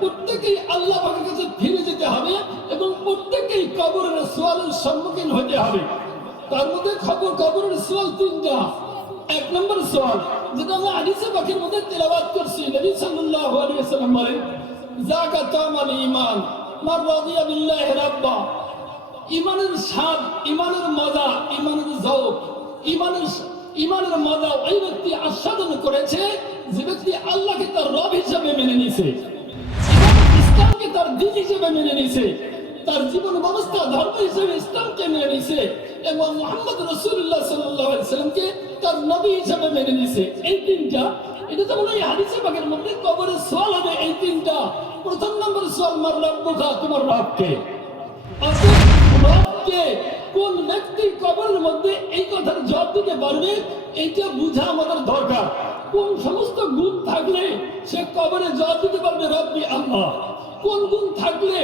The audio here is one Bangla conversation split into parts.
প্রত্যেকেই আল্লাহ পাকের কাছে ফিরে যেতে হবে এবং প্রত্যেকেই কবরের সোয়ালের সম্মুখীন হতে হবে। তার মধ্যে খবর কবরের সোয়াল তিনটা। এক নম্বর সোয়াল, যেটা আমরা হাদিসে পাখির মধ্যে তেলাবাদ করছি। নবী সাল্লাল্লাহু আলাইহি ওয়াসাল্লাম বলেন, যাকা তামাল ঈমান মার রাদিয়া বিল্লাহি রাব্বা। ইমানের স্বাদ ইমানের মজা ইমানের জৌক ইমানের ইমানের মজা ওই ব্যক্তি আস্বাদন করেছে যে ব্যক্তি আল্লাহকে তার রব হিসাবে মেনে নিছে। তার দিন হিসেবে মেনে নিছে। তার জীবন ব্যবস্থা, ধর্ম হিসেবে ইসলামকে মেনে নিছে এবং মোহাম্মদ রসুল্লাহ সাল্লামকে তার নবী হিসাবে মেনে নিছে। এই তিনটা, এটা এই হাদিসে বাগের মধ্যে কবরের সোয়াল হবে এই তিনটা। প্রথম নম্বর সোয়াল তোমার কোন ব্যক্তি কবরের মধ্যে এই কথার দিতে পারবে, এইটা বুঝা আমাদের দরকার। কোন সমস্ত গুণ থাকলে সে কবরে জবাব দিতে পারবে রব্বি আল্লাহ। কোন গুণ থাকলে,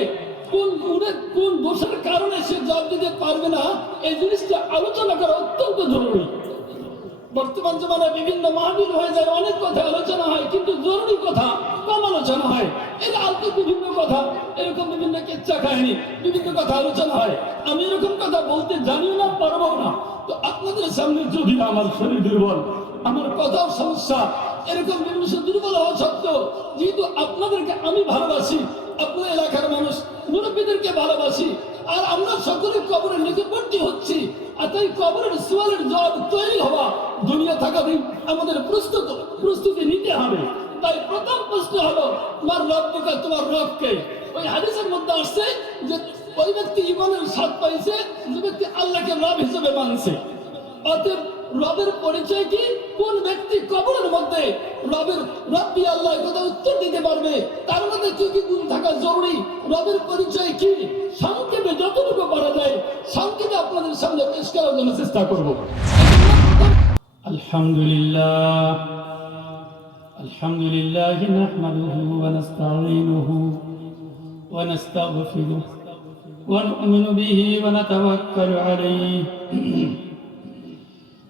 কোন গুণে, কোন দোষের কারণে সে জবাব দিতে পারবে না, এই জিনিসটা আলোচনা করা অত্যন্ত জরুরি। বর্তমান জমানায় বিভিন্ন মাহবিল হয়ে যায়, অনেক কথা আলোচনা হয়, কিন্তু জরুরি কথা, কম আলোচনা হয়। এর আলতু বিভিন্ন কথা, এরকম বিভিন্ন কেচ্ছা কাহিনী, বিভিন্ন কথা আলোচনা হয়। আমি এরকম কথা বলতে জানিও না পারব না। তো আপনাদের সামনে যদি আমার শরীর দুর্বল আমার কথাও সমস্যা এরকম বিভিন্ন দুর্বল হওয়া সত্ত্বেও, যেহেতু আপনাদেরকে আমি ভালোবাসি আপনার এলাকার মানুষ, মুরব্বীদেরকে ভালোবাসি, আর আমরা সকলে কবরের নিকটবর্তী হচ্ছি, আর তাই কবরের সোয়ালের জবাব তৈরি হওয়া দুনিয়া থাকাদিন আমাদের প্রস্তুত, প্রস্তুতি নিতে হবে। তাই প্রথম প্রশ্ন হলো, তোমার রব্বকে তোমার রবকে। ওই হাদিসের মধ্যে আসছে যে, ওই ব্যক্তি ইমানের স্বাদ পাইছে, যে ব্যক্তি আল্লাহকে রব হিসেবে মানছে। অতএব রবের পরিচয় কি কোন ব্যক্তি কবরের মধ্যে রবের রব্বি আল্লাহ এ কথা উত্তর দিতে পারবে তার মধ্যে কি কি গুণ থাকা জরুরি রবের পরিচয় কি সংক্ষেপে যতটুকু পারা যায় সংক্ষেপে আপনাদের সামনে পেশ করার জন্য চেষ্টা করব الحمد لله الحمد لله نحمده ونستعينه ونستغفره ونؤمن به ونتوكل عليه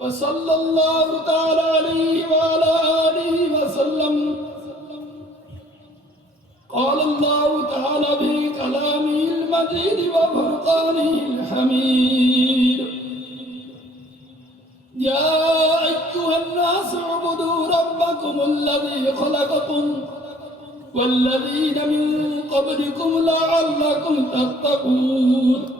وصلى الله تعالى عليه وعلى آله وسلم. قال الله تعالى في كلامه المجيد وفرقانه الحميد. يا أيها الناس اعبدوا ربكم الذي خلقكم والذين من قبلكم لعلكم تتقون.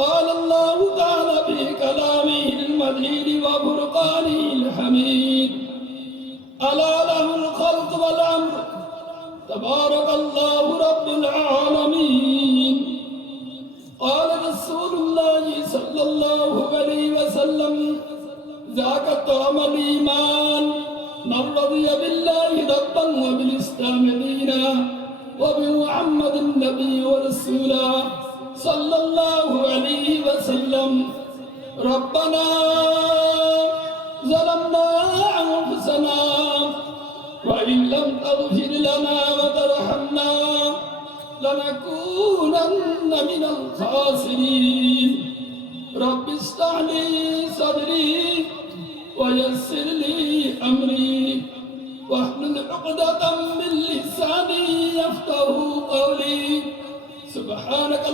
قال الله تعالى في كلامه المجيد وفرقانه الحميد ألا له الخلق والأمر تبارك الله رب العالمين قال رسول الله صلى الله عليه وسلم ذاك طعم الإيمان من رضي بالله ربا وبالإسلام دينا وبمحمد النبي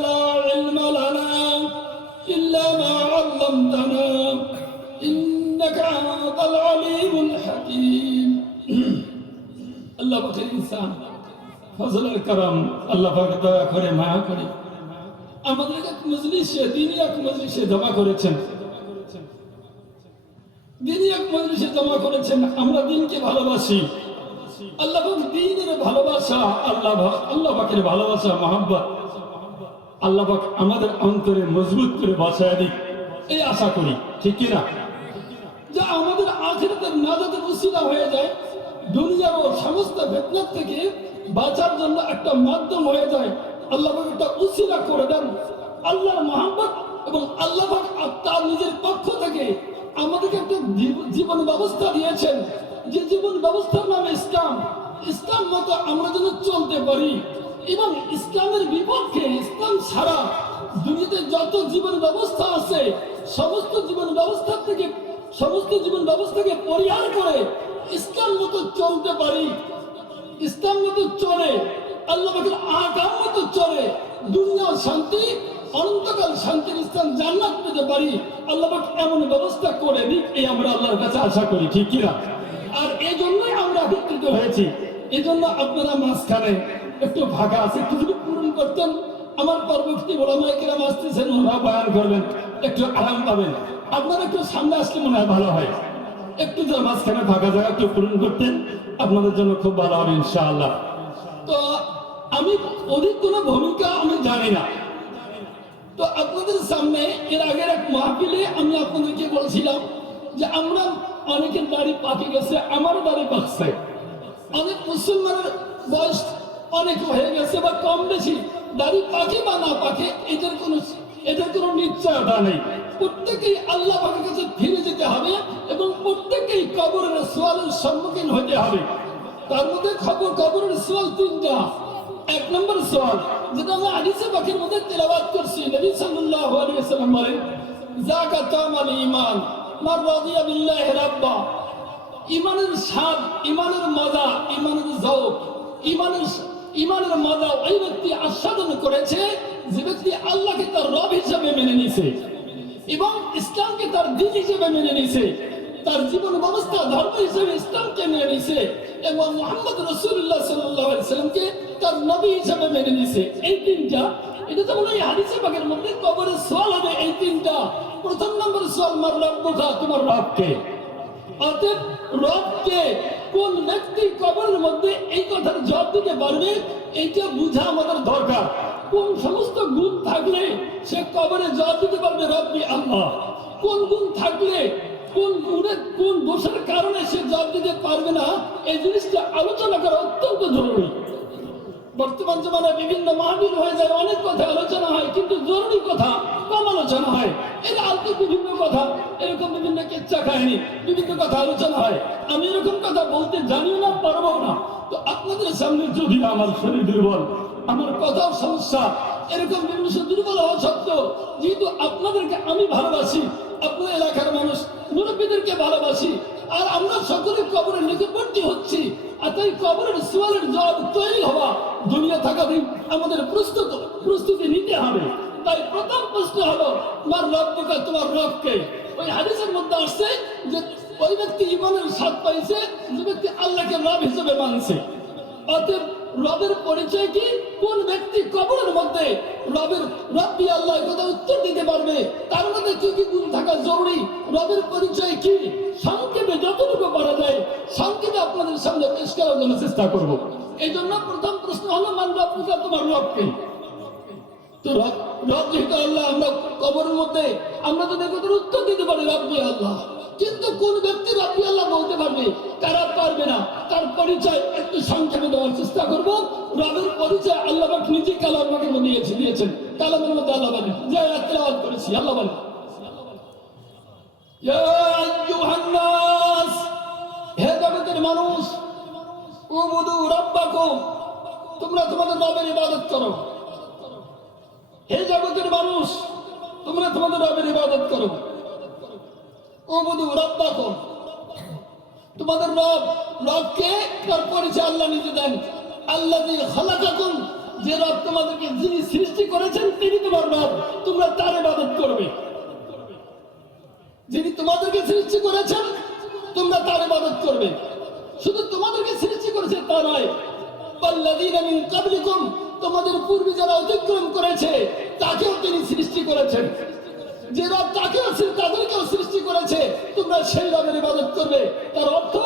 لا علم لنا إلا ما علمتنا إنك أنت العليم الحكيم الله بخير إنسان ফজলের কারণ আল্লাহ পাক দয়া করে মায়া করে আমাদের এক মজলিসে দিনই এক মজলিসে জমা করেছেন দিনই এক মজলিসে জমা করেছেন আমরা দিনকে ভালোবাসি আল্লাহ পাক দিনের ভালোবাসা আল্লাহ পাক- আল্লাহ পাকের ভালোবাসা মহাব্বত আল্লাহ পাক আমাদের অন্তরে মজবুত করে বসায় দিক। এই আশা করি, ঠিক কিনা যা আমাদের আখিরাতের নাজাতের উসিলা হয়ে যায় দুনিয়ার ও সমস্ত ফেতনার থেকে বাঁচার জন্য একটা মাধ্যম হয়ে যায়, আল্লাহ একটা উসিলা করে দেন। আল্লাহর মহাব্বত এবং আল্লাহ তার নিজের পক্ষ থেকে আমাদেরকে একটা জীব- জীবন ব্যবস্থা দিয়েছেন। যে জীবন ব্যবস্থার নাম ইসলাম। ইসলাম মতো আমরা যেন চলতে পারি। এবং ইসলামের বিপক্ষে ইসলাম ছাড়া দুনিয়াতে যত জীবন ব্যবস্থা আছে, সমস্ত জীবন ব্যবস্থা থেকে, সমস্ত জীবন ব্যবস্থাকে পরিহার করে ইসলাম মতো চলতে পারি। ইসলাম মতো চলে, আল্লাহ পাকের আকাম মতো চলে দুনিয়া শান্তি, অনন্তকাল শান্তির স্থান জান্নাত পেতে পারি। আল্লাহ এমন ব্যবস্থা করে দিক, এই আমরা আল্লাহর কাছে আশা করি, ঠিক কিনা? আর এই জন্যই আমরা একত্রিত হয়েছি। এই জন্য আপনারা মাঝখানে একটু ফাঁকা আছে, একটু যদি পূরণ করতেন, আমার পরবর্তী ওলামাই কিরাম আসতেছেন ওরা বয়ান করবেন, একটু আরাম পাবেন। আপনারা একটু সামনে আসলে মনে হয় ভালো হয়। একটু যে মাঝখানে ফাঁকা জায়গা একটু পূরণ করতেন, আপনাদের জন্য খুব ভালো হবে, ইনশাআল্লাহ। তো আমি অধিক কোনো ভূমিকা আমি জানি না। তো আপনাদের সামনে এর আগের এক মাহফিলে আমি আপনাদেরকে বলছিলাম যে আমরা অনেকের দাড়ি পাকে গেছে, আমারও দাড়ি পাকছে। অনেক মুসলমানের বয়স অনেক হয়ে গেছে বা কম বেশি। দাড়ি পাকে বা না পাকে এদের কোনো এদের কোনো নিশ্চয়তা নেই। প্রত্যেকেই আল্লাহ পাকের কাছে ফিরে যেতে হবে এবং প্রত্যেকেই কবরের সোয়ালের সম্মুখীন হতে হবে। তার মধ্যে খবর, কবরের সোয়াল তিনটা। এক নম্বর সোয়াল, যেটা আমরা হাদিসে পাখির মধ্যে তেলাওয়াত করছি। নবী সাল্লাল্লাহু আলাইহি ওয়াসাল্লাম বলেন, যাকা তামাল ঈমান মার রাদিয়া বিল্লাহি রাব্বা। ইমানের স্বাদ ইমানের মজা ইমানের জৌক ইমানের ইমানের মজা ওই ব্যক্তি আস্বাদন করেছে যে ব্যক্তি আল্লাহকে তার রব হিসাবে মেনে নিছে এবং ইসলামকে তার দিন হিসেবে মেনে নিছে তার জীবন ব্যবস্থা, ধর্ম হিসেবে ইসলামকে মেনে নিছে এবং মোহাম্মদ রসুল্লাহ সাল্লামকে তার নবী হিসেবে মেনে নিছে এই তিনটা, এটা তো মনে হয় হাদিসে পাকের মধ্যে কবরে সোয়াল হবে এই তিনটা। প্রথম নম্বর সোয়াল মার রব্বুকা তোমার রবকে। অতএব রবকে কোন ব্যক্তি কবরের মধ্যে এই কথার জবাব দিতে পারবে এইটা বুঝা আমাদের দরকার। কোন সমস্ত গুণ থাকলে সে কবরে জবাব দিতে পারবে রব্বি আল্লাহ। কোন গুণ থাকলে, কোন গুণের কোন দোষের কারণে সে জবাব দিতে পারবে না, এই জিনিসটা আলোচনা করা অত্যন্ত জরুরি। বর্তমান জমানায় বিভিন্ন মাহবিল হয়ে যায়, অনেক কথা আলোচনা হয়, কিন্তু জরুরি কথা, কম আলোচনা হয়। এর আলতু বিভিন্ন কথা, এরকম বিভিন্ন কেচ্ছা কাহিনী, বিভিন্ন কথা আলোচনা হয়। আমি এরকম কথা বলতে জানিও না, পারব না। তো আপনাদের সামনে যদি আমার শরীর দুর্বল, আমার কথার সমস্যা এরকম সময় দুর্বল হওয়া সত্ত্বেও, যেহেতু আপনাদেরকে আমি ভালোবাসি, আপনার এলাকার মানুষ, মুরব্বীদেরকে ভালোবাসি, আর আমরা সকলে কবরের নিকটবর্তী হচ্ছি, আর তাই কবরের সোয়ালের জবাব তৈরি হওয়া, দুনিয়া থাকাধীন আমাদের প্রস্তুত, প্রস্তুতি নিতে হবে। তাই প্রথম প্রশ্ন হলো, তোমার রব্বকে তোমার রবকে ওই হাদিসের মধ্যে আসছে যে ওই ব্যক্তি ইমানের স্বাদ পাইছে, যে ব্যক্তি আল্লাহকে রব হিসেবে মানছে। অতএব রবের পরিচয় কি? কোন ব্যক্তি কবরের মধ্যে রবের রব্বি আল্লাহ কথা উত্তর দিতে পারবে, তার মধ্যে কি কি গুণ থাকা জরুরি? রবের পরিচয় কি? সংক্ষেপে যতটুকু পারা যায়, সংক্ষেপে আপনাদের সামনে পেশ করার জন্য চেষ্টা করব। এই জন্য প্রথম প্রশ্ন হলো মান রব্বুকা তোমার রবকে? তো রব রব যেহেতু আল্লাহ, আমরা কবরের মধ্যে, আমরা তো দেখো উত্তর দিতে পারি রব্বি আল্লাহ। কিন্তু কোন ব্যক্তি রব্বি আল্লাহ বলতে পারবে? তারা পারবে না। তার পরিচয় একটু সংক্ষেপে দেওয়ার চেষ্টা করব। রবের পরিচয় আল্লাহ পাক নিজে মধ্যে দিয়েছে দিয়েছেন। কালামের মধ্যে আল্লাহ বলেন যে আত্মবাদ করেছি, আল্লাহ জগতের মানুষ, তোমরা তোমাদের রবের ইবাদত করো। ওবুদু তোমাদের রব, রবকে তার পরিচয় আল্লাহ নিজে দেন। আল্লাহ যে খালাকাকুম, যে রব তোমাদেরকে যিনি সৃষ্টি করেছেন, তিনি তোমার রব, তোমরা তার ইবাদত করবে। যিনি তোমাদেরকে সৃষ্টি করেছেন, তোমরা তার ইবাদত করবে। শুধু তোমাদেরকে সৃষ্টি করেছে তা নয়, ওয়াল্লাযীনা মিন ক্বাবলিকুম, তোমাদের পূর্বে যারা অতিক্রম করেছে, তাকেও তিনি সৃষ্টি করেছেন। যে রব তাকেও সৃ- তাদেরকেও সৃষ্টি করেছে, তোমরা সেই রবের ইবাদত করবে। তার অর্থ,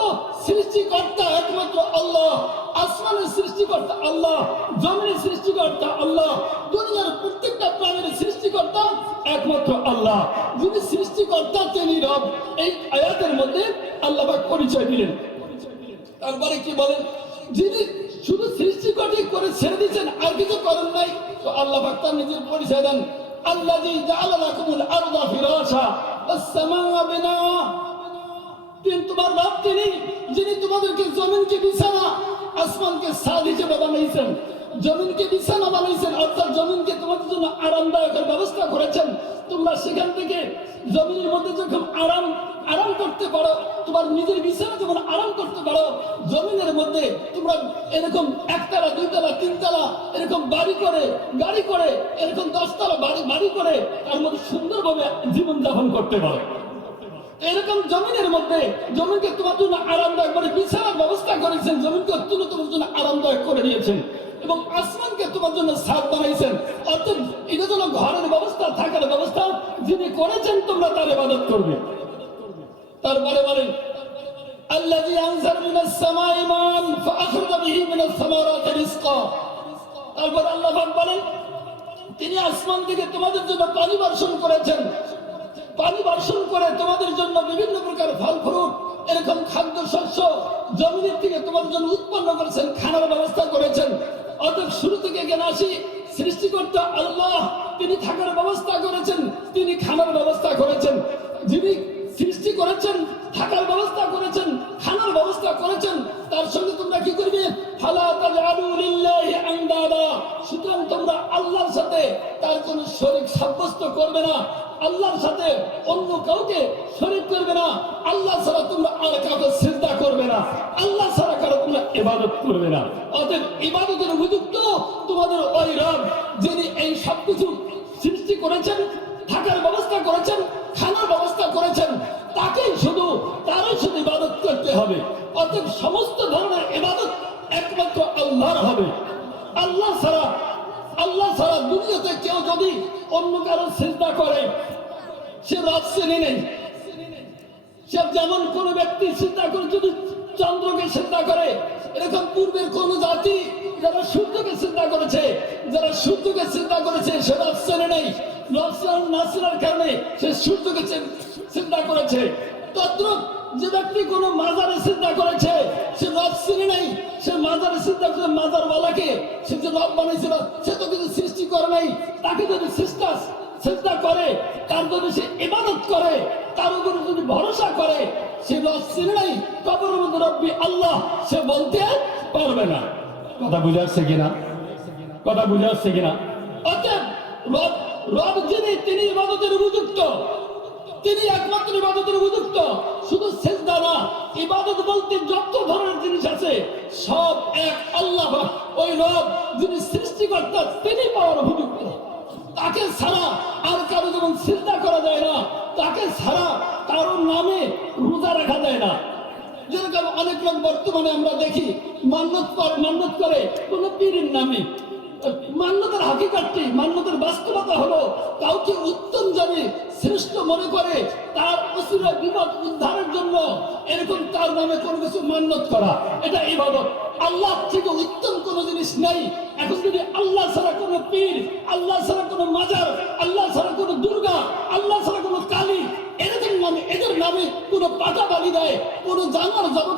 সৃষ্টিকর্তা একমাত্র আল্লাহ, আসমানের সৃষ্টিকর্তা আল্লাহ, জমিনের সৃষ্টিকর্তা আল্লাহ, দুনিয়ার প্রত্যেকটা প্রাণীর সৃষ্টিকর্তা একমাত্র আল্লাহ। যিনি সৃষ্টিকর্তা, তিনি রব। এই আয়াতের মধ্যে আল্লাহ পরিচয় দিলেন। তারপরে কি বলেন? যিনি শুধু সৃষ্টিকর্তাই করে ছেড়ে দিচ্ছেন আর কিছু করেন নাই, তো আল্লাহ তার নিজের পরিচয় দেন। আল্লাযী جعل لكم الارض فراشا والسماء بناء. বিনা তিনি তোমার রব তিনি, যিনি তোমাদেরকে জমিনকে বিছানা, আসমানকে সাদ হিসেবে বানাইছেন জমিনকে বিছানা বানাইছেন অর্থাৎ জমিনকে তোমাদের জন্য আরামদায়কের ব্যবস্থা করেছেন। তোমরা সেখান থেকে জমিনের মধ্যে যখন আরাম আরাম করতে পারো, তোমার নিজের বিছানা যখন আরাম করতে পারো, জমিনের মধ্যে তোমরা এরকম একতলা, দুইতলা, তিনতলা এরকম বাড়ি করে, গাড়ি করে, এরকম দশতলা বাড়ি বাড়ি করে তার মধ্যে সুন্দরভাবে জীবনযাপন করতে পারো। এরকম জমিনের মধ্যে জমিনকে তোমার জন্য আরামদায়ক করে বিছানার ব্যবস্থা করেছেন, জমিনকে অত্যন্ত তোমার জন্য আরামদায়ক করে দিয়েছেন এবং আসমানকে তোমার জন্য সাদ বানাইছেন অর্থাৎ এটা জন্য ঘরের ব্যবস্থা থাকার ব্যবস্থা যিনি করেছেন তোমরা তার ইবাদত করবে তারপরে বলেন الذي أنزل من السماء ماء فأخرج به من الثمرات رزقا তারপর আল্লাহ পাক বলেন তিনি আসমান থেকে তোমাদের জন্য পানি বর্ষণ করেছেন পানি বর্ষণ করে তোমাদের জন্য বিভিন্ন প্রকার ফল ফ্রুট এরকম খাদ্য শস্য জমিনের থেকে তোমাদের জন্য উৎপন্ন করেছেন খানার ব্যবস্থা করেছেন অতএব শুরু থেকে জ্ঞান আসি। সৃষ্টিকর্তা আল্লাহ, তিনি থাকার ব্যবস্থা করেছেন, তিনি খানার ব্যবস্থা করেছেন। যিনি সৃষ্টি করেছেন, থাকার ব্যবস্থা করেছেন, খানার ব্যবস্থা করেছেন, তার সঙ্গে তোমরা কি করবে? সুতরাং তোমরা আল্লাহর সাথে তার শরীক সাব্যস্ত করবে না। আল্লাহর সাথে অন্য কাউকে শরীক করবে না। আল্লাহ ছাড়া তোমরা আর কাউকে চিন্তা করবে না। আল্লাহ ছাড়া কারও তোমরা ইবাদত করবে না। অতএব ইবাদতের উপযুক্ত তোমাদের ওই রব, যিনি এই সবকিছু সৃষ্টি করেছেন, থাকার ব্যবস্থা করেছেন, খানার ব্যবস্থা করেছেন তাকেই শুধু তারই শুধু ইবাদত করতে হবে। অতএব সমস্ত ধরনের ইবাদত একমাত্র আল্লাহর হবে। আল্লাহ ছাড়া আল্লাহ ছাড়া দুনিয়াতে কেউ যদি অন্য কারও চিন্তা করে, সে রব শ্রেণি নেই। সে যেমন কোন ব্যক্তি চিন্তা করে, যদি চন্দ্রকে চিন্তা করে, এরকম পূর্বের কোন জাতি যারা সূর্যকে চিন্তা করেছে, যারা সূর্যকে চিন্তা করেছে, সে রব শ্রেণি নেই। রব শ্রেণি না চেনার কারণে সে সূর্যকে চিন্তা করেছে। তদ্রুপ যে ব্যক্তি কোনো মাজারে চিন্তা করেছে, সে রব শ্রেণি নেই। সে মাজারে চিন্তা করে মাজার বালাকে সে যে রব বানাইছিল সে তো কিছু সৃষ্টি করে নাই। তাকে যদি সৃষ্টা চিন্তা করে, তার যদি সে ইবাদত করে, তার উপরে যদি ভরসা করে, সে রব চিনে নাই। কবরের মধ্যে রব্বি আল্লাহ, সে বলতে পারবে না। কথা বুঝে আসছে কিনা? কথা বুঝে আসছে কিনা? অতএব রব রব যিনি, তিনি ইবাদতের উপযুক্ত। তিনি একমাত্র ইবাদতের উপযুক্ত। শুধু সেজদা না, ইবাদত বলতে যত ধরনের জিনিস আছে, সব এক আল্লাহ। ওই রব যিনি সৃষ্টিকর্তা, তিনি পাওয়ার উপযুক্ত। তাকে ছাড়া আর কারও যেমন চিন্তা করা যায় না। তাকে ছাড়া কারোর নামে রোজা রাখা যায় না। যেরকম অনেক লোক বর্তমানে আমরা দেখি মান্যত করে মান্যত করে কোন পীরের নামে। মান্যতের হাকিকাতটি, মান্যতের বাস্তবতা হলো কাউকে উত্তম জানে শ্রেষ্ঠ মনে করে, তার অসুর বিপদ উদ্ধারের জন্য এরকম তার নামে কোনো কিছু মান্যত করা? এটা ইবাদত। আল্লাহ থেকে উত্তম কোন জিনিস নেই। এখন যদি আল্লাহ ছাড়া কোনো পীর, আল্লাহ ছাড়া কোনো মাজার, আল্লাহ ছাড়া কোনো দুর্গা, আল্লাহ ছাড়া কোনো কালী নামে এদের নামে কোনো পাতা বালি দেয়, কোনো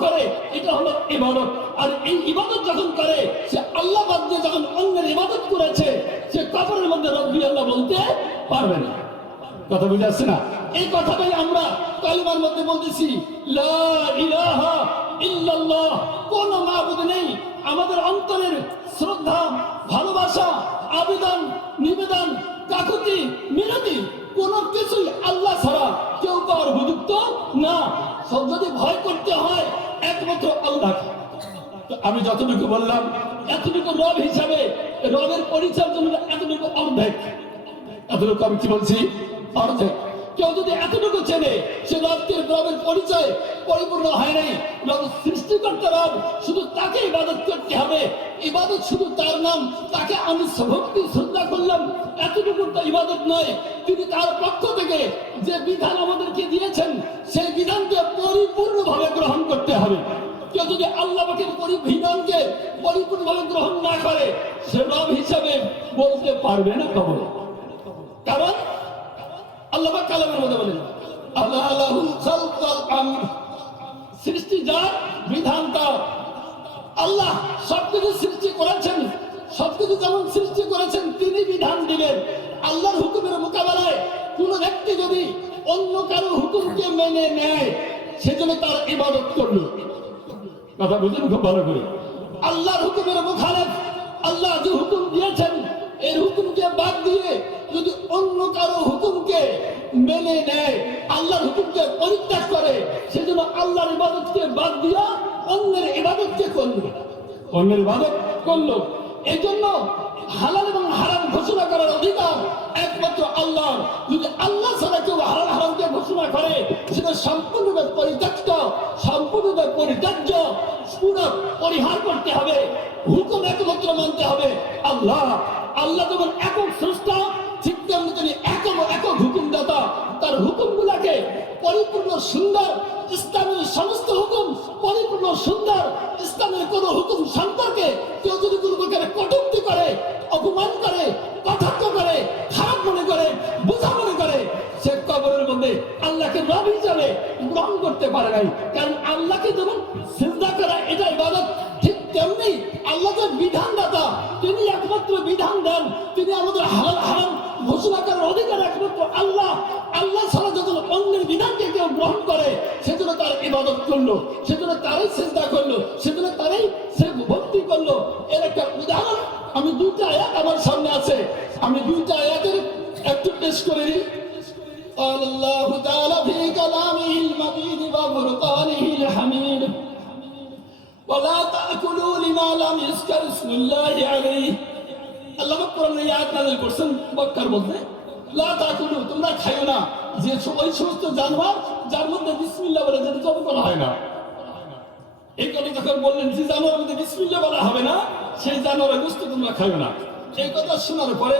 করে, এটা হলো ইবাদত। আর এই ইবাদত যখন করে, সে আল্লাহ যখন অন্যের ইবাদত করেছে, সে মধ্যে রব্বি আল্লাহ বলতে পারবে না। কথা বুঝে আসছে না? এই কথাটাই আমরা কালিমার মধ্যে বলতেছি কোন মাবুদ নেই। আমাদের অন্তরের শ্রদ্ধা, ভালোবাসা, আবেদন, নিবেদন, কাকুতি, মিনতি কোন কিছুই আল্লাহ ছাড়া কেউ পাওয়ার উপযুক্ত না। সব যদি ভয় করতে হয়, একমাত্র আল্লাহ। আমি যতটুকু বললাম, এতটুকু রব হিসাবে রবের পরিচয় জন্য এতটুকু অর্ধেক। এতটুকু আমি কি বলছি? অর্ধেক। কেউ যদি এতটুকু চেনে, সে রবকে রবের পরিচয় পরিপূর্ণ হয় নাই। রব সৃষ্টিকর্তা রব শুধু তাকে ইবাদত করতে হবে। ইবাদত শুধু তার নাম, তাকে আমি ভক্তি শ্রদ্ধা করলাম। এতটুকু তো ইবাদত নয়। তিনি তার পক্ষ থেকে যে বিধান আমাদেরকে দিয়েছেন, সেই বিধানকে পরিপূর্ণভাবে গ্রহণ করতে হবে। কেউ যদি আল্লাহ পাকের পরিবিধানকে পরিপূর্ণভাবে গ্রহণ না করে, সে রব হিসাবে বলতে পারবে না কবর কারণ আল্লাহ কালামের মধ্যে বলেন, আল্লাহ আল্লাহুল খালক ওয়াল আমর। সৃষ্টি যার বিধান তার। আল্লাহ সবকিছু সৃষ্টি করেছেন, সবকিছু যেমন সৃষ্টি করেছেন, তিনি বিধান দিবেন আল্লাহর হুকুমের মোকাবেলায় কোন ব্যক্তি যদি অন্য কারও হুকুমকে মেনে নেয় সেজন্য তার ইবাদত করল। কথা বুঝুন খুব ভালো করে। আল্লাহর হুকুমের মুখালেফ, আল্লাহ যে হুকুম দিয়েছেন এই হুকুমকে বাদ দিয়ে যদি অন্য কারও হুকুমকে মেনে নেয়, আল্লাহর হুকুমকে পরিত্যাগ করে, সেজন্য আল্লাহর ইবাদতকে বাদ দিয়া অন্যের ইবাদতকে করল। অন্যের ইবাদত করল। এই জন্য হালাল এবং হারাম ঘোষণা করার অধিকার একমাত্র আল্লাহ যদি আল্লাহ ছাড়া কেউ হালাল হারামকে ঘোষণা করে, সেটা সম্পূর্ণভাবে পরিত্যক্ত সম্পূর্ণভাবে পরিত্যাজ্য পুরো পরিহার করতে হবে, হুকুম একমাত্র মানতে হবে। আল্লাহ আল্লাহ যেমন একক স্রষ্টা, ঠিক তেমনি তিনি একক একক হুকুমদাতা। তার হুকুমগুলাকে পরিপূর্ণ সুন্দর ইসলামের সমস্ত হুকুম, পরিপূর্ণ সুন্দর ইসলামের কোন হুকুম সম্পর্কে কেউ যদি কোনো প্রকারে কটূক্তি করে, অপমান করে, কটাক্ষ করে, খারাপ মনে করে, বোঝা মনে করে আল্লাহকে রব হিসাবে গ্রহণ করতে পারে নাই। কারণ আল্লাহকে যেমন চিন্তা করা, এটা ইবাদত, ঠিক তেমনি আল্লাহ যে বিধানদাতা, তিনি একমাত্র বিধান দেন, তিনি আমাদের হালাল হারাম ঘোষণা করার অধিকার একমাত্র আল্লাহ। আল্লাহ ছাড়া যখন অন্যের বিধানকে কেউ গ্রহণ করে, সেজন্য তার ইবাদত করল, সেজন্য তারই চিন্তা করল, সেজন্য তারই সে ভক্তি করল। এর একটা উদাহরণ, আমি দুইটা আয়াত আমার সামনে আছে। আমি দুইটা আয়াতের একটু পেশ করে দিই قال الله تعالى في كلامه المجيد وفرقانه الحميد ولا تأكلوا لما لم يذكر اسم الله عليه আল্লাহ পাক কোরআনে এই আয়াত নাযিল করছেন মক্কার মধ্যে লা তাকুলু তোমরা খাইও না যে স- ওই সমস্ত জানোয়ার যার মধ্যে বিসমিল্লাহ বলে যেটা জব করা হয় না এই কথা যখন বললেন যে জানোয়ারের মধ্যে বিসমিল্লাহ বলা হবে না সেই জানোয়ারের গোস্ত তোমরা খাইও না এই কথা শোনার পরে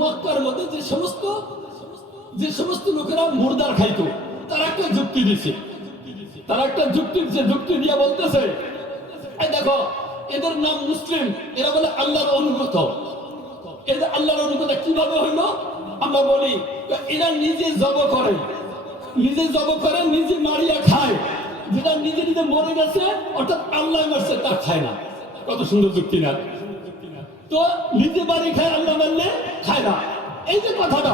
মক্কার মধ্যে যে সমস্ত যে সমস্ত লোকেরা মুর্দার খাইতো, তারা একটা যুক্তি দিছে। তারা একটা যুক্তি দিচ্ছে যুক্তি দিয়ে বলতেছে, এই দেখো, এদের নাম মুসলিম, এরা বলে আল্লাহর অনুগত। এদের আল্লাহর অনুগত কীভাবে হইল? আমরা বলি, এরা নিজে জব করে। নিজে জব করে, নিজে মারিয়া খায়। যেটা নিজে নিজে মরে গেছে, অর্থাৎ আল্লাহ মারছে তা খায় না। কত সুন্দর যুক্তি না? তো নিজে বাড়ি খায়, আল্লাহ মারলে খায় না। এই যে কথাটা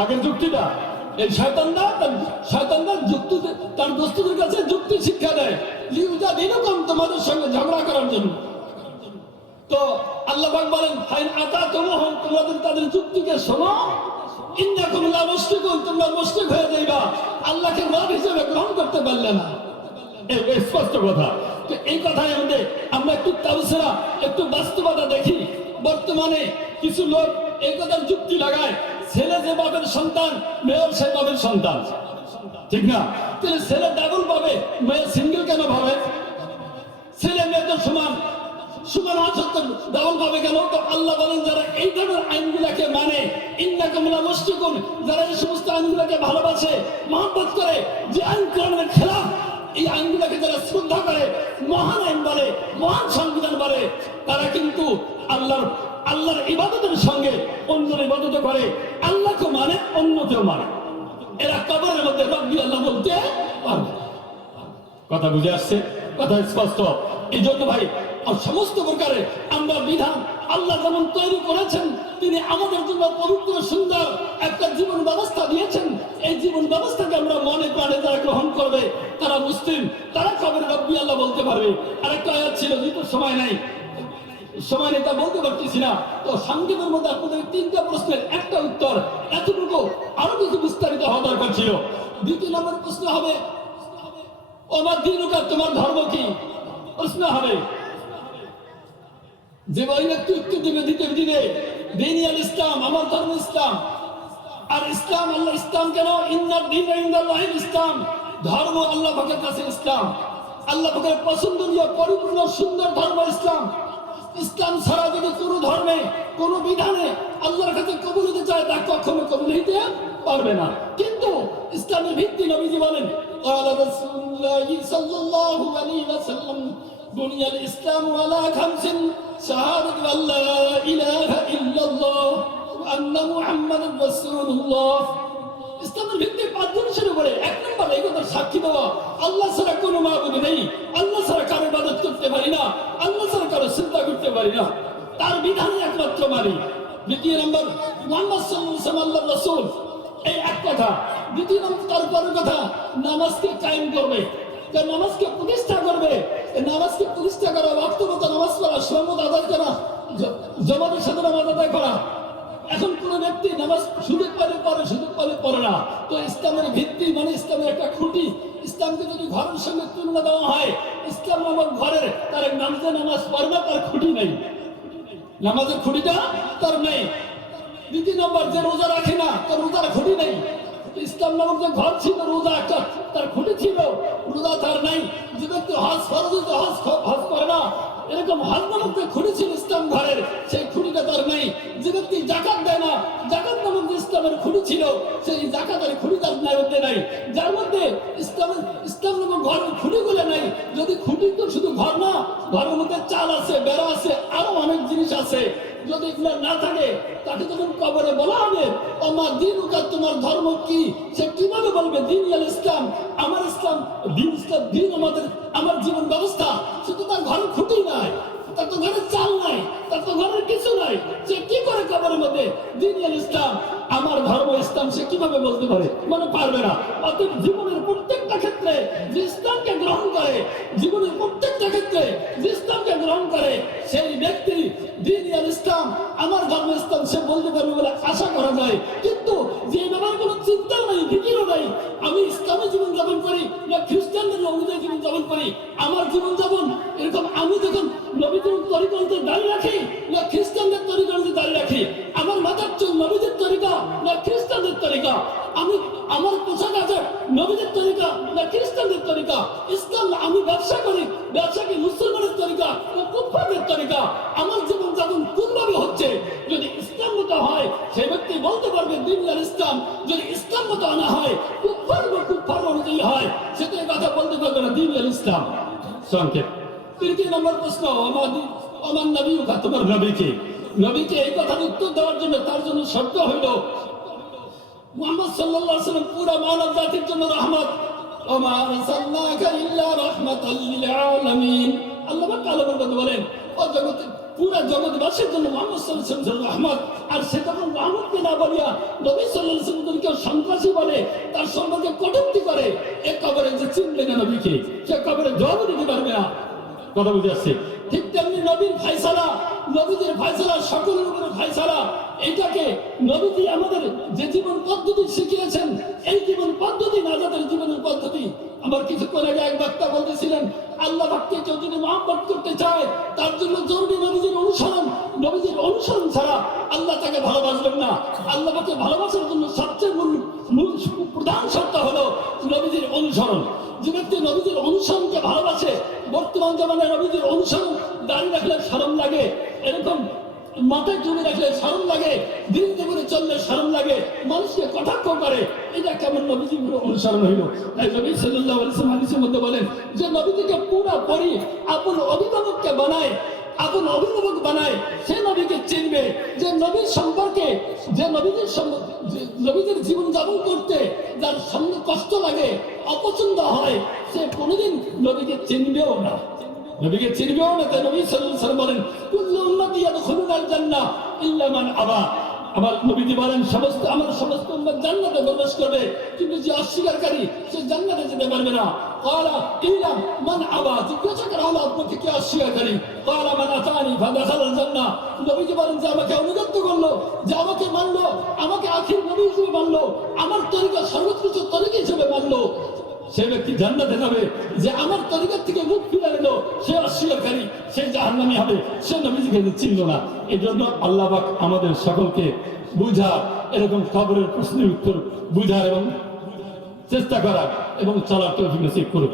আগের যুক্তিটা। এই শয়তানরা তার শয়তানরা যুক্তি তার দোস্তদের কাছে যুক্তি শিক্ষা দেয়। লিউজা তোমাদের সঙ্গে ঝগড়া করার জন্য। তো আল্লাহ বলেন তোমাদের তাদের যুক্তিকে শোনো হয়ে আল্লাহকে হিসেবে করতে না। স্পষ্ট তো এই আমাদের আমরা একটু একটু বাস্তবতা দেখি। বর্তমানে কিছু লোক এই কথার যুক্তি লাগায়। ছেলে যে বাপের সন্তান, মেয়েও সে বাপের সন্তান। ঠিক না? তাহলে ছেলে ডাবল পাবে, মেয়ে সিঙ্গেল কেন পাবে? ছেলে মেয়ে তো সমান। সমান আল্লাহ বলেন, যারা এই ধরনের মানে মুশরিকুন, যারা এই সমস্ত ভালোবাসে যে যারা শ্রদ্ধা করে, মহান আইন মহান সংবিধান বলে, তারা কিন্তু আল্লাহর আল্লাহর ইবাদতের সঙ্গে অন্যের ইবাদত করে, আল্লাহকে মানে অন্যকেও মানে। এরা কবরের মধ্যে রব্বি আল্লাহ বলতে পারবে কথা বুঝে আসছে? কথা স্পষ্ট। এই জন্য ভাই সমস্ত প্রকারে আমরা বিধান আল্লাহ যেমন তৈরি করেছেন, তিনি আমাদের জন্য পবিত্র, সুন্দর একটা জীবন ব্যবস্থা দিয়েছেন। এই জীবন ব্যবস্থাকে আমরা মনে প্রাণে যারা গ্রহণ করবে, তারা মুসলিম, তারা কবরে রব্বি আল্লাহ বলতে পারবে। আরেকটা আয়াত ছিল, যেহেতু সময় নাই সময় নেই তা বলতে পারতেছি না। তো মধ্যে আপনাদের তিনটা প্রশ্নের একটা উত্তর এতটুকু আরও কিছু বিস্তারিত হওয়া দরকার ছিল। দ্বিতীয় নম্বর প্রশ্ন হবে আমার তোমার ধর্ম কি? প্রশ্ন হবে, যে ওই ব্যক্তি উত্তর দিবে দিতে দিবে ইসলাম, আমার ধর্ম ইসলাম। আর ইসলাম, আল্লাহ ইসলাম কেন? ইন্নার দিন ইসলাম। ধর্ম আল্লাহ পাকের কাছে ইসলাম। আল্লাহ পাকের পছন্দনীয়, পরিপূর্ণ, সুন্দর ধর্ম ইসলাম। ইসলাম ছাড়া যদি কোনো ধর্মে, কোনো বিধানে আল্লাহর কাছে কবুল হতে চায়, তা কখনো কবুল হইতে পারবে না। কিন্তু ইসলামের ভিত্তি নবীজি বলেন সাক্ষী দেওয়া আল্লাহ ছাড়া কোনো মাহবুদ নেই, আল্লাহ ছাড়া কারও মাদত করতে পারি না, আল্লাহ কারও চিন্তা করতে পারি না। তার বিধান একমাত্র মানি দ্বিতীয় নম্বর, মোহাম্মদ আল্লাহ এই এক কথা। দ্বিতীয় নম্বর কথা, নামাজকে কায়েম করবে। নামাজকে প্রতিষ্ঠা করবে নামাজকে প্রতিষ্ঠা করা বক্তব্য নামাজ করা সম্মত আদায় করা, জ- জমাতের সাথে নামাজ আদায় করা এখন কোন ব্যক্তি নামাজ সুযোগ পালে পরে সুযোগ পালে পড়ে না। তো ইসলামের ভিত্তি মানে ইসলামের একটা খুঁটি। ইসলামকে যদি ঘরের সঙ্গে তুলনা দেওয়া হয়, ইসলাম নামক ঘরের তার নামাজে নামাজ পড়ে না, তার খুঁটি নেই। নামাজের খুঁটিটা তার নেই। দ্বিতীয় নম্বর, যে রোজা রাখে না, তার রোজার খুঁটি নেই। ইসলাম নামক যে ঘর ছিল, রোজা একটা তার খুঁটি ছিল, রোজা তার নাই। যে ব্যক্তি হজ ফরজ, হজ হজ করে না এরকম হজ খুনি ছিল ইসলাম ঘরের, সেই খুনিটা তার নেই যে ব্যক্তি জাকাত দেয় না, জাকাত নামক যে ইসলামের খুঁটি ছিল, সেই জাকাতের খুঁটি তার নাই মধ্যে নাই। যার মধ্যে ইসলামের, ইসলাম নামক ঘরের খুঁটিগুলো নাই। যদি খুঁটি তো শুধু ঘর না, ঘরের মধ্যে চাল আছে, বেড়া আছে, আরও অনেক জিনিস আছে। যদি এগুলো না থাকে, তাকে যখন কবরে বলা হবে। আমার দিন তোমার ধর্ম কি? সে কীভাবে বলবে, দিন ইসলাম, আমার ইসলাম দিন দিন আমাদের, আমার জীবন ব্যবস্থা। শুধু তার ঘরে খুঁটি নাই, তার তো ঘরে চাল নাই, তার তো ঘরের কিছু নাই। সে কি করে কবরের মধ্যে? দিন ইসলাম, আমার ধর্ম ইসলাম সে কীভাবে বলতে পারে? মানে পারবে না। অতএব জীবনের প্রত্যেকটা ক্ষেত্রে যে ইসলামকে গ্রহণ করে, জীবনের প্রত্যেকটা ক্ষেত্রে যে ইসলামকে গ্রহণ করে সেই ব্যক্তি দিনিয়াল ইসলাম, আমার ধর্ম ইসলাম সে বলতে পারবে বলে আশা করা যায়। কিন্তু যে ব্যাপার কোনো চিন্তাও নাই ফিকিরও নাই, আমি ইসলামে জীবন যাপন করি না খ্রিস্টানদের অনুযায়ী জীবন যাপন করি, আমার জীবন যাপন এরকম আমি যখন নবীদের তরিকান্তে দাঁড়িয়ে রাখি না খ্রিস্টানদের তরিকান্তে দাঁড়িয়ে রাখি, আমার মাথার চুল নবীদের তরিকা না খ্রিস্টানদের তরিকা? আমি, আমার পোশাক আছে নবীদের তরিকা না খ্রিস্টানদের তরিকা? ইসলাম আমি ব্যবসা করি, ব্যবসা কি মুসলমানের তরিকা না কুফারদের তরিকা? আমার জীবন যাপন কোনভাবে হচ্ছে? যদি ইসলাম মতো হয় সে ব্যক্তি বলতে পারবে দিন আর ইসলাম। যদি ইসলাম মতো আনা হয় কুফার বা কুফার অনুযায়ী হয় সেটা এই কথা বলতে পারবে না দিন আর ইসলাম। সংক্ষেপ। তৃতীয় নম্বর প্রশ্ন আমার আমার নবী তোমার নবীকে। নবীকে এই কথার উত্তর দেওয়ার জন্য তার জন্য শর্ত হইল। মোহাম্মদ সাল্লাম পুরো মানব জাতির জন্য রহমত। বলেন, ও জগতে জগৎবাসীর জন্য মোহাম্মদ রহমত। আর সে তখন রহমতকে না বলিয়া নবী সাল্লাম কেউ সন্ত্রাসী বলে, তার সম্পর্কে কটূক্তি করে, এ কবরে যে চিনবে না নবীকে, সে কবরে জবাব দিতে পারবে না। কথা বুঝে আসছে। ঠিক তেমনি নবীর ফাইসালা নবীদের ফাইসালা সকলের উপরে ফাইসালা এটাকে নবীজি আমাদের যে জীবন পদ্ধতি শিখিয়েছেন, এই জীবন পদ্ধতি নাজাদের জীবনের পদ্ধতি। আমার কিছুক্ষণ আগে এক বক্তা বলতেছিলেন, আল্লাহ ভক্তি কেউ যদি মহব্বত করতে চায়, তার জন্য জরুরি নবীজির অনুসরণ নবীজির অনুসরণ ছাড়া আল্লাহ তাকে ভালোবাসবেন না। আল্লাহকে ভালোবাসার জন্য সবচেয়ে মূল মূল প্রধান শর্ত হলো নবীজির অনুসরণ যে ব্যক্তি নবীজির অনুসরণকে ভালোবাসে বর্তমান জামানায় নবীজির অনুসরণ দাঁড়িয়ে রাখলে সরম লাগে, এরকম মাথায় চুলে রাখলে সরম লাগে, দিন জীবনে চললে সরম লাগে, মানুষকে কটাক্ষ করে, এটা কেমন নবীজির অনুসরণ হইল? তাই নবী সাল্লাহ মানুষের মধ্যে বলেন যে নবীজিকে পুরা পরি আপন অভিভাবককে বানায় আপন অভিভাবক বানায়, সে নবীকে চিনবে যে নবীর সম্পর্কে, যে নবীদের নবীদের জীবন যাপন করতে যার সঙ্গে কষ্ট লাগে, অপছন্দ হয়, সে কোনোদিন নবীকে চিনবেও না। নবীকে চিনবেও না, তাই নবী ওয়াসাল্লাম বলেন, কুল্লু উম্মতি ইয়াদখুলুনাল জান্নাহ ইল্লা মান আবা। আমার নবীজি বলেন সমস্ত আমার সমস্ত উম্মত জান্নাতে প্রবেশ করবে কিন্তু যে অস্বীকারী সে জান্নাতে যেতে পারবে না قال قيل من ابى জিজ্ঞাসা করা হলো আপনাকে কি অস্বীকারী قال من اتاني فدخل الجنه নবীজি বলেন যে আমাকে অনুগত করলো যে আমাকে মানলো আমাকে আখির নবী হিসেবে মানলো আমার তরিকা সর্বোৎকৃষ্ট তরিকা হিসেবে মানলো সে ব্যক্তি জান্নাতে যাবে। যে আমার তরিকার থেকে মুখ ফিরে এলো সে অস্বীকারী সে জাহান্নামি হবে, সে নবীজিকে চিনল না। এই জন্য আল্লাহ পাক আমাদের সকলকে বুঝার, এরকম খবরের প্রশ্নের উত্তর বুঝার এবং চেষ্টা করা এবং চলার তৌফিক নসিব করুক।